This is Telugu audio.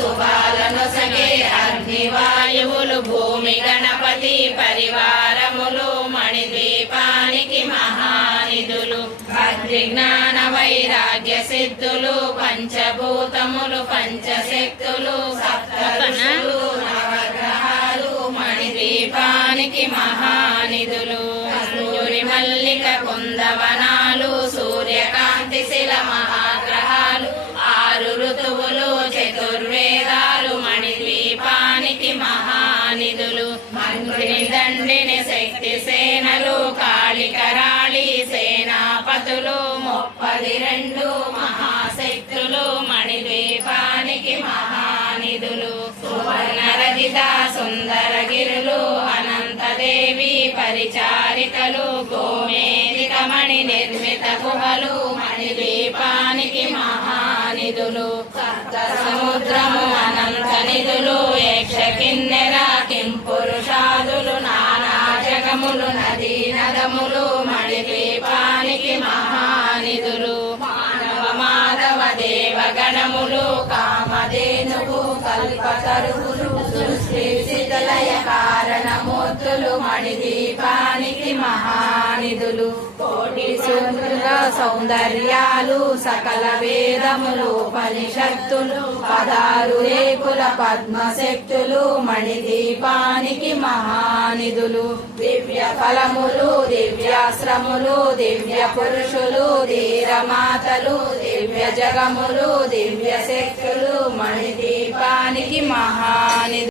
శుభాలను సగే అగ్నివాయువులు భూమి గణపతి పరివారములు మణిద్వీపానికి మహానిధులు అగ్ని జ్ఞాన వైరాగ్య సిద్ధులు పంచభూతములు పంచశక్తులు సప్తఋషులు నవగ్రహాలు మణిద్వీపానికి మహానిధులు సూర్య మల్లిక కుందవనాలు సూర్యకాంతి శిల మహాగ్రహాలు ఆరు ఋతువులు చతుర్వేదాలు మణిద్వీపానికి మహానిధులు మంత్రిని దండిని శక్తి సేనలు కాళికరాళి సేనాపతులు 32 మహాశక్తులు మణిద్వీపానికి మహానిధులు సువర్ణరజిత సుందరగిరులు అనంతదేవి పరిచారికలు గోమేధిక మణి నిర్మిత గుహలు మణిద్వీపానికి మహానిధులు సప్త సముద్రము అనంత నిధులు యక్ష కిన్నెర కింపురుషాదులు నానా జగములు నదీ నదములు మణిద్వీపానికి మహానిధులు మానవ మాధవ దేవగణములు కామధేనువు కల్పతరువులు సృష్టి స్థితిలయ కారణమూర్తులు మణిద్వీపానికి మహానిధులు కోటి సూత్రుల సౌందర్యాలు సకల వేదములు ఉపనిషత్తులు 16 రేకుల పద్మశక్తులు మణిద్వీపానికి మహానిధులు దివ్య ఫలములు దివ్యాశ్రములు దివ్య పురుషులు ధీరమాతలు దివ్య జగములు దివ్య శక్తులు మణిద్వీపానికి మహానిధులు